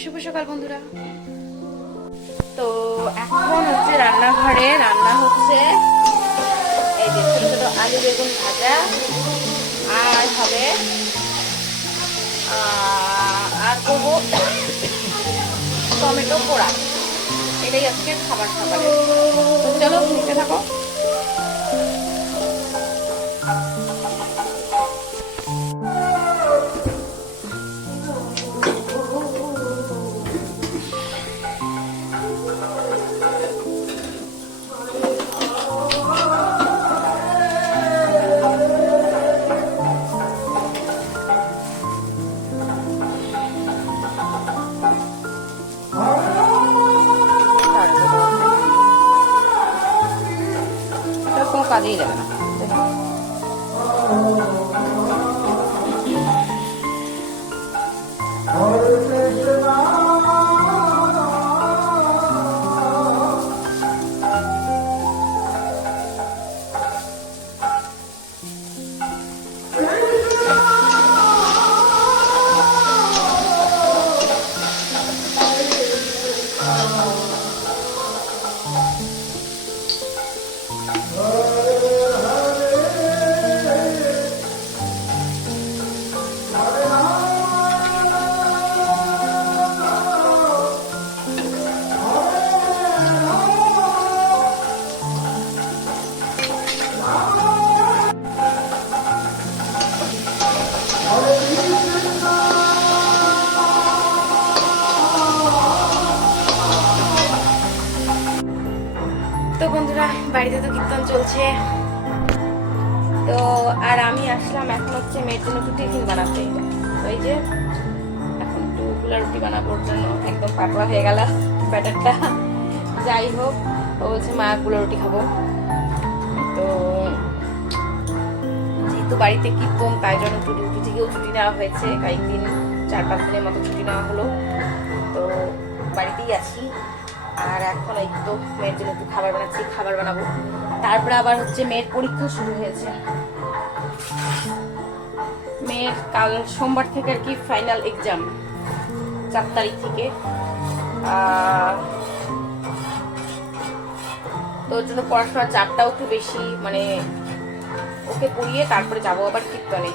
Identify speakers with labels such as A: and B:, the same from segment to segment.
A: শুভ সকাল বন্ধুরা। তো এখন হচ্ছে রান্নাঘরে, রান্না হচ্ছে এই যে ছোট ছোট আলু বেগুন ভাজা আর হবে আর করব টমেটো পোড়া। এটাই আজকে খাবার খাবারের। তো চলো নিতে থাকো। এখন রুটি বানাবোর জন্য একদম পাতলা হয়ে গেল ব্যাটারটা। যাই হোক, ও বলছে, মা গুলা রুটি খাব। তো যেহেতু বাড়িতে কীর্তন, তাই জন্য একটু ডিউটি থেকেও ছুটি নেওয়া হয়েছে। কয়েকদিন, চার পাঁচ দিনের মতো ছুটি নেওয়া হলো। তো বাড়িতেই আছি। আর এখন এই তো মেয়ের জন্য একটু খাবার বানাচ্ছি, খাবার বানাবো। তারপরে আবার হচ্ছে মেয়ের পরীক্ষা শুরু হয়েছে। মেয়ের কাল সোমবার থেকে আর কি ফাইনাল এক্সাম চার তারিখ থেকে। তো ওর জন্য পড়াশোনার চাপটাও একটু বেশি মানে ওকে পড়িয়ে তারপরে যাব আবার কীর্তনে।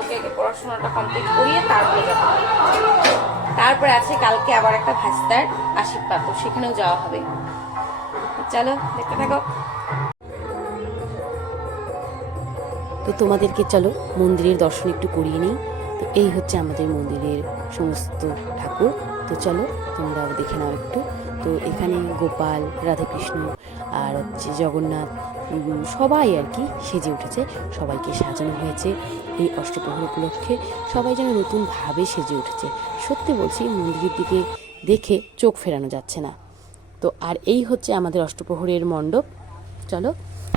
A: ওকে পড়াশোনাটা কমপ্লিট করিয়ে তারপরে যাব। তারপরে আছে কালকে আবার একটা ভাস্তার আশীর্বাদ, তো সেখানেও যাওয়া হবে। চলো, দেখতে থাকো।
B: তো তোমাদেরকে চলো মন্দিরের দর্শন একটু করিয়ে নিই। তো এই হচ্ছে আমাদের মন্দিরের সমস্ত ঠাকুর। তো চলো, তোমরাও দেখে নাও একটু। তো এখানে গোপাল, রাধাকৃষ্ণ আর হচ্ছে জগন্নাথ সবাই আর কি সেজে উঠেছে। সবাইকে সাজানো হয়েছে এই অষ্টপ্রহর উপলক্ষে। সবাই যেন নতুনভাবে সেজে উঠেছে। সত্যি বলছি, মন্দিরের দিকে দেখে চোখ ফেরানো যাচ্ছে না। তো আর এই হচ্ছে আমাদের অষ্টপ্রহরের মণ্ডপ। চলো,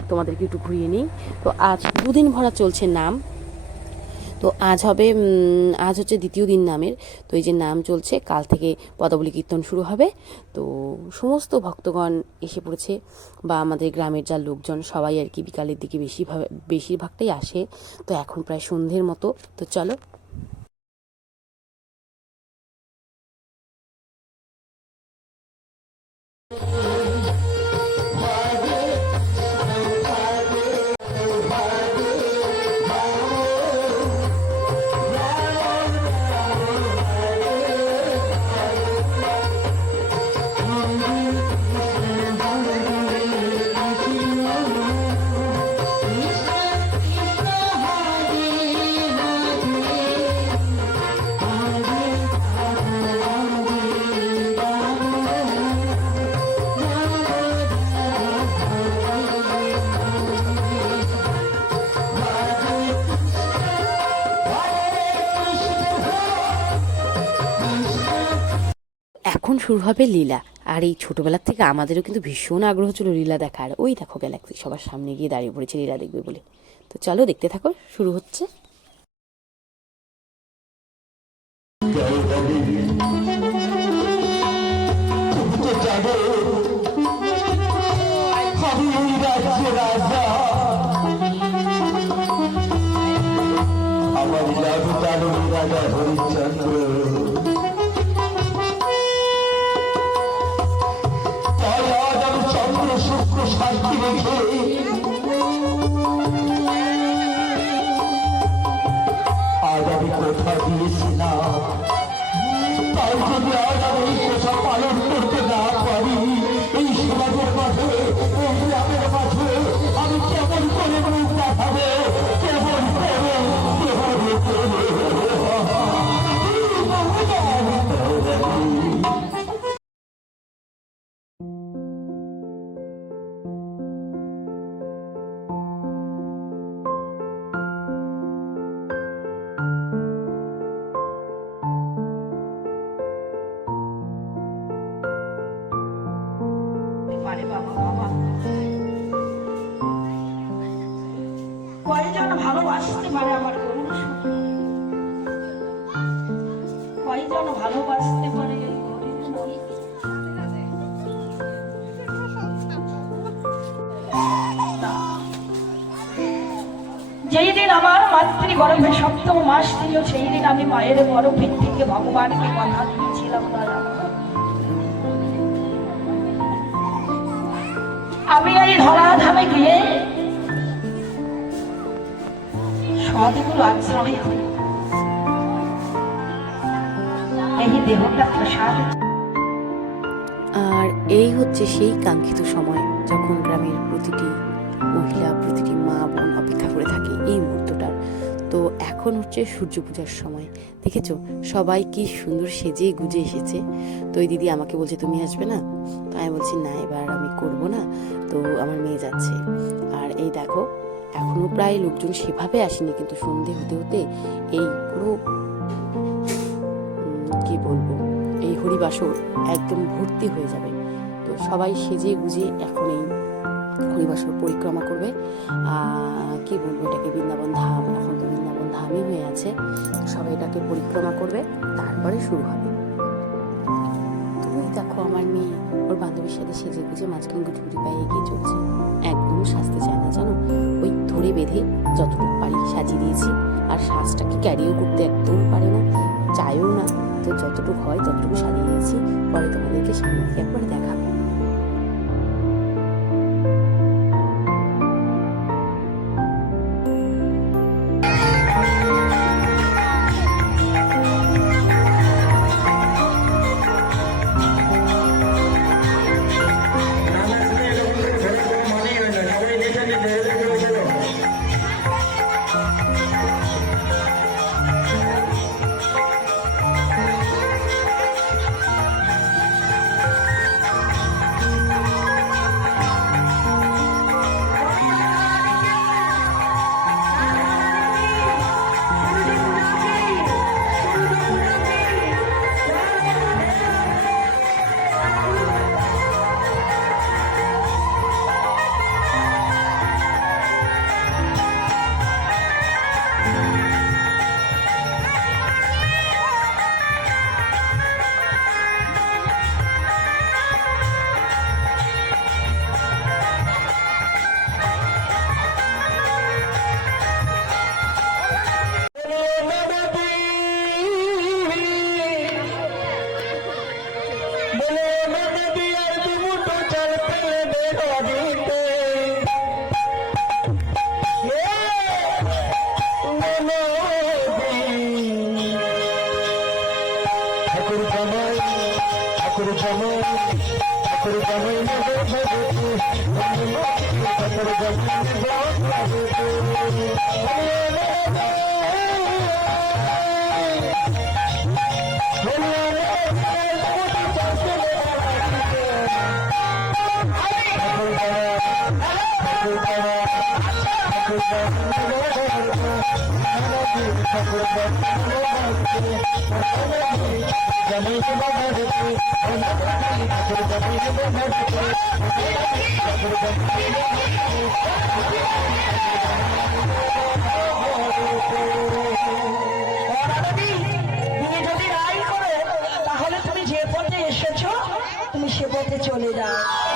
B: তোমাদেরকে একটু ঘুরিয়ে নিই। তো আজ দুদিন ভরা চলছে নাম। তো আজ হবে আজ হচ্ছে দ্বিতীয় দিন নামের। তো এই যে নাম চলছে, কাল থেকে পদাবলী কীর্তন শুরু হবে। তো সমস্ত ভক্তগণ এসে পড়েছে বা আমাদের গ্রামের যা লোকজন, সবাই আর কি বিকালের দিকে বেশিরভাগ বেশিরভাগটাই আসে। তো এখন প্রায় সন্ধ্যের মতো। তো চলো এখন শুরু হবে লীলা। আর এই ছোটবেলার থেকে আমাদেরও কিন্তু ভীষণ আগ্রহ ছিল লীলা দেখার। ওই দেখো গ্যালাক্সি সবার সামনে গিয়ে দাঁড়িয়ে পড়েছে লীলা দেখবে বলে। তো চলো দেখতে থাকো, শুরু হচ্ছে।
C: আমার রাজা হরিচন্দ্র।
D: Hallelujah. যেই দিন আমার মাতৃ গর্ভে সপ্তম মাস ছিল সেই দিন আমি মায়ের গর্ভের থেকে ভগবানকে কথা দিয়েছিলাম, দাদা। আমি এই ধরাধামে গিয়ে সদগুলো আশ্রমে
B: আর এই হচ্ছে সেই কাঙ্ক্ষিত সময় যখন গ্রামের প্রতিটি মহিলা, প্রতিটি মা বোন অপেক্ষা করে থাকে এই মুহূর্তটার তো এখন হচ্ছে সূর্য পূজার সময়। দেখেছ? সবাই কি সুন্দর সেজে গুজে এসেছে। তো এই দিদি আমাকে বলছে, তুমি আসবে না? তো আমি বলছি, না, এবার আমি করব না। তো আমার মেয়ে যাচ্ছে। আর এই দেখো, এখনও প্রায় লোকজন সেভাবে আসেনি, কিন্তু সন্ধে হতে হতে এই পুরো হরিবাসর একদম ভর্তি হয়ে যাবে। তো সবাই সেজে গুজে এখন এই হরিবাসর পরিক্রমা করবে। কি বলব এটাকে? বৃন্দাবন ধাম। এখন তো বৃন্দাবন ধামই হয়ে আছে। সবাই এটাকে পরিক্রমা করবে। তারপরে শুরু হবে। তুমি দেখো আমার মেয়ে, ওর বান্ধবীর সাথে সেজে গুজে মাঝখান গুটি পায়ে এগিয়ে চলছে। একদম সাজতে চায় না, জানো? ওই ধরে বেঁধে যতটুকু পারি সাজিয়ে দিয়েছি। আর সাজটাকে ক্যারিও করতে একদম পারে না, চায়ও না। যতটুকু হয় ততটুকু সাজিয়ে নিয়েছি পরে তোমাদেরকে সামনে একবার দেখাবো।
C: ঠাকুর জামাই ঠাকুর জামাই ঠাকুর
D: অনাদি, তুমি তুমি যে পথে এসেছ তুমি সে পথে চলে যাও।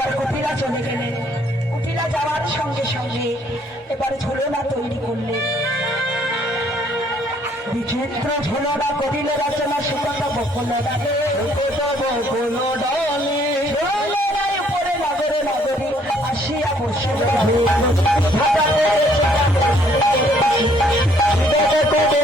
D: এবার কপিলা চলে গেলেন কপিলা যাওয়ার সঙ্গে সঙ্গে এবারে ঝোলনা তৈরি করলে।
C: বিচিত্র ঝোলনা করিলে রচনা সুগন্ধ বকুল ডালে বকুল ডালে
D: উপরে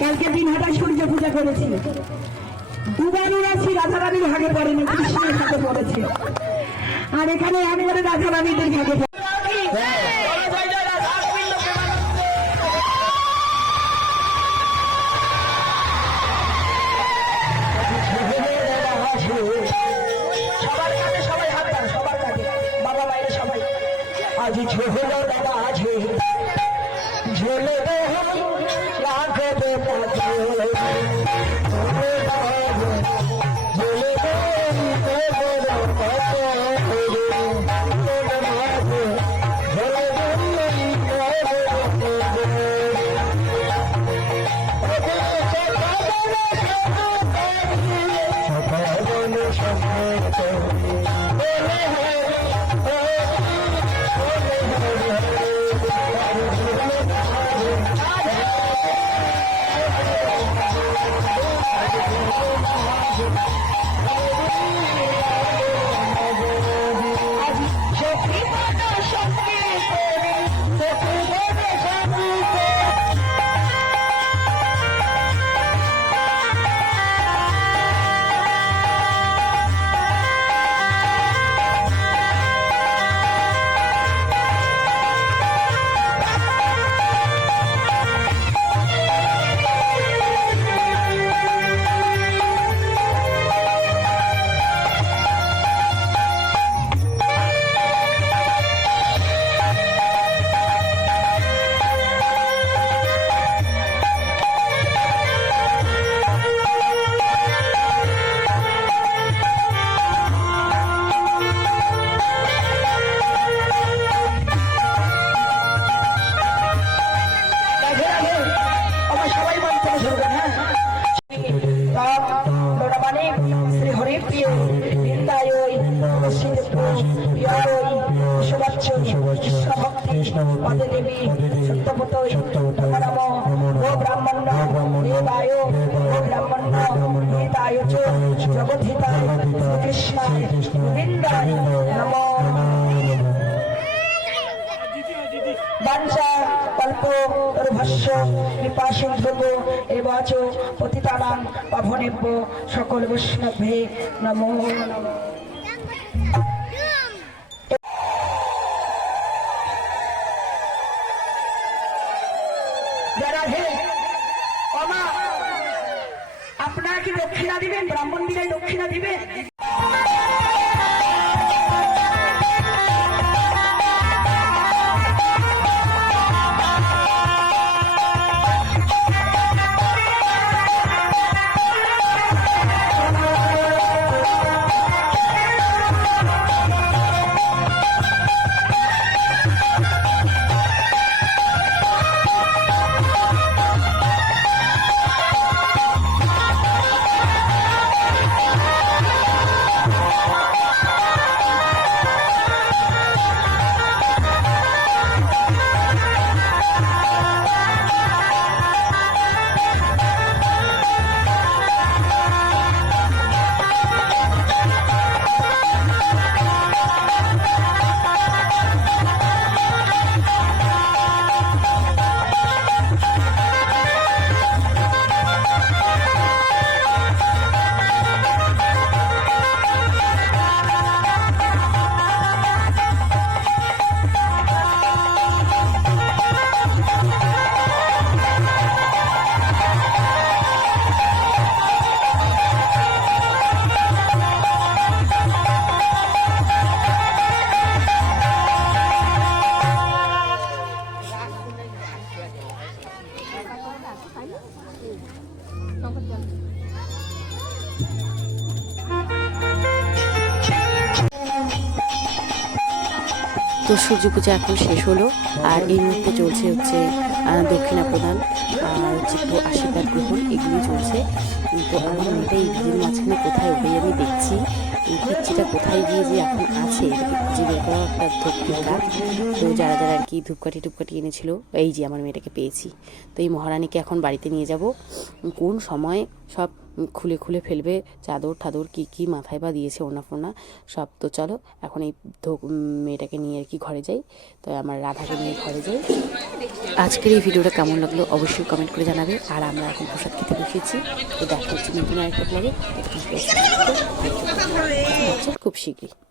D: কালকে দিন হাটায় সূর্য পূজা করেছি দুবার উড়াচ্ছি রাধারানীর ভাগে পড়েনি কৃষ্ণের ভাগে পড়েছে আর এখানে একবারে রাধারানীদের ভাগে
C: কৃষ্ণ ভক্তি পদে দেবী চ জগদ্ধিতায় শ্রীকৃষ্ণায় গোবিন্দায় নমো বাঞ্ছা কল্প এবাচ পতিতানাং পাভনেব্য সকল বৈষ্ণবে নমো নমঃ। রাধে অমা আপনারা কি দক্ষিণা দিবেন? ব্রাহ্মণ দিলে দক্ষিণা দিবেন?
B: তো সূর্য পূজা এখন শেষ হলো, আর এই মুহূর্তে চলছে হচ্ছে দক্ষিণা প্রদান, আর হচ্ছে একটু আশীর্বাদ গ্রহণ এগুলি চলছে। তো আমার মেয়েটা এই ভিড়ের মাঝখানে কোথায় ওটাই আমি দেখছি। এই পিচ্ছিটা কোথায় গিয়ে যে এখন আছে, এটাকে খুঁজে বের করা একটা ধৈর্যের কাজ। তো যারা যারা আর কি ধূপকাঠি টুপকাঠি এনেছিল, এই যে আমার মেয়েটাকে পেয়েছি। তো এই মহারানীকে এখন বাড়িতে নিয়ে যাব। কোন সময় সব খুলে খুলে ফেলবে চাদর ঠাদর কি কি মাথায় বা দিয়েছে ওনা ফোনা সব তো চলো এখন এই ধো- মেয়েটাকে নিয়ে আর কি ঘরে যাই। তো আমার রাধাকে নিয়ে ঘরে যাই। আজকের এই ভিডিওটা কেমন লাগল অবশ্যই কমেন্ট করে জানাবে। আর আমরা এখন প্রসাদ খেতে বসেছি। তো দেখা হচ্ছে নতুন আরেকটা ব্লগে খুব শীঘ্রই।